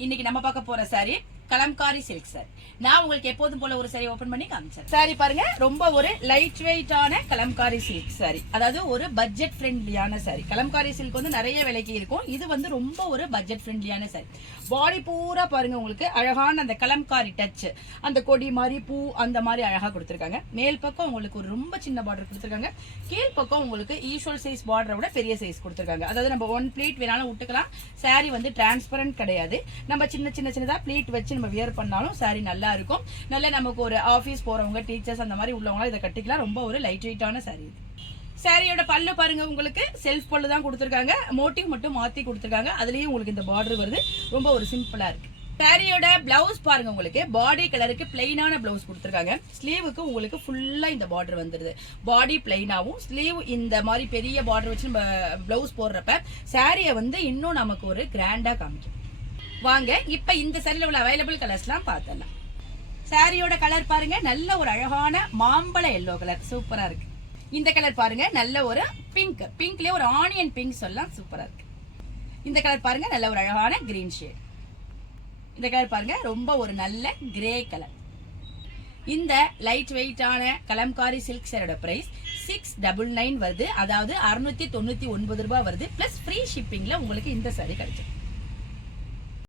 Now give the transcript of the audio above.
இன்னைக்கு நம்ம பார்க்க போற சாரி கலம்காரி சில்க் சாரி. நான் உங்களுக்கு எப்போதும் போல ஒரு சாரி ஓபன் பண்ணி காமிச்சேன். சாரி பாருங்க, ரொம்ப ஒரு லைட் வெயிட்டான கலம்காரி சில்க் சாரி. அதாவது ஒரு பட்ஜெட் ஃப்ரெண்ட்லியான சாரி. கலம்காரி சில்க் வந்து நிறைய விலைக்கு இருக்கும். இது வந்து ரொம்ப ஒரு பட்ஜெட் ஃப்ரெண்ட்லியான சாரி. பாடி பூரா பாருங்க, உங்களுக்கு அழகான அந்த கலம்காரி டச், அந்த கொடி மாதிரி பூ அந்த மாதிரி அழகா கொடுத்துருக்காங்க. மேல் பக்கம் உங்களுக்கு ஒரு ரொம்ப சின்ன பார்டர் கொடுத்துருக்காங்க. கீழ் பக்கம் உங்களுக்கு ஈஸ்வல் சைஸ் பார்டரை விட பெரிய சைஸ் கொடுத்துருக்காங்க. அதாவது நம்ம 1 பிளேட் வேணாலும் விட்டுக்கலாம். சாரி வந்து டிரான்ஸ்பரண்ட் கிடையாது. நம்ம சின்னதா பிளேட் வச்சு நம்ம வியர் பண்ணாலும் சாரி நல்லா இருக்கும். நல்ல நமக்கு ஒரு ஆபீஸ் போறவங்க, டீச்சர்ஸ் அந்த மாதிரி உள்ளவங்க இதை கட்டிக்கலாம். ரொம்ப ஒரு லைட் வெயிட்டான சாரி. சாரியோட பல்லு பாருங்க, உங்களுக்கு செல்ஃப் பல்லு தான் கொடுத்துருக்காங்க. மோட்டிவ் மட்டும் மாத்தி கொடுத்துருக்காங்க. அதுலயும் உங்களுக்கு இந்த பார்டர் வருது. ரொம்ப ஒரு சிம்பிளா இருக்கு. சாரியோட பிளவுஸ் பாருங்க, உங்களுக்கு பாடி கலருக்கு பிளைனான பிளவுஸ் கொடுத்துருக்காங்க. ஸ்லீவுக்கு உங்களுக்கு ஃபுல்லா இந்த பார்டர் வந்துருது. பாடி பிளைனாவும் ஸ்லீவ் இந்த மாதிரி பெரிய பார்டர் வச்சு நம்ம பிளவுஸ் போடுறப்ப சாரியை வந்து இன்னும் நமக்கு ஒரு கிராண்டா காமிக்கும். வாங்க இப்ப இந்த சாரியில உள்ள அவைலபிள் கலர்ஸ்லாம் பார்த்தலாம். சாரியோட கலர் பாருங்க, நல்ல ஒரு அழகான மாம்பழ எல்லோ கலர், சூப்பரா இருக்கு. இந்த கலர் பாருங்க, நல்ல ஒரு பிங்க், பிங்க்லயே ஒரு ஆனியன் பிங்க் சொல்லலாம், சூப்பரா இருக்கு. இந்த கலர் பாருங்க, நல்ல ஒரு அழகான கிரீன் ஷேட். இந்த கலர் பாருங்க, ரொம்ப ஒரு நல்ல கிரே கலர். இந்த லைட் வெயிட்டான கலம்காரி சில்க் சாரியோட பிரைஸ் 699 வருது. அதாவது 699 ரூபாய் வருது. பிளஸ் ஃப்ரீ ஷிப்பிங்ல உங்களுக்கு இந்த சாரி கிடைக்கும்.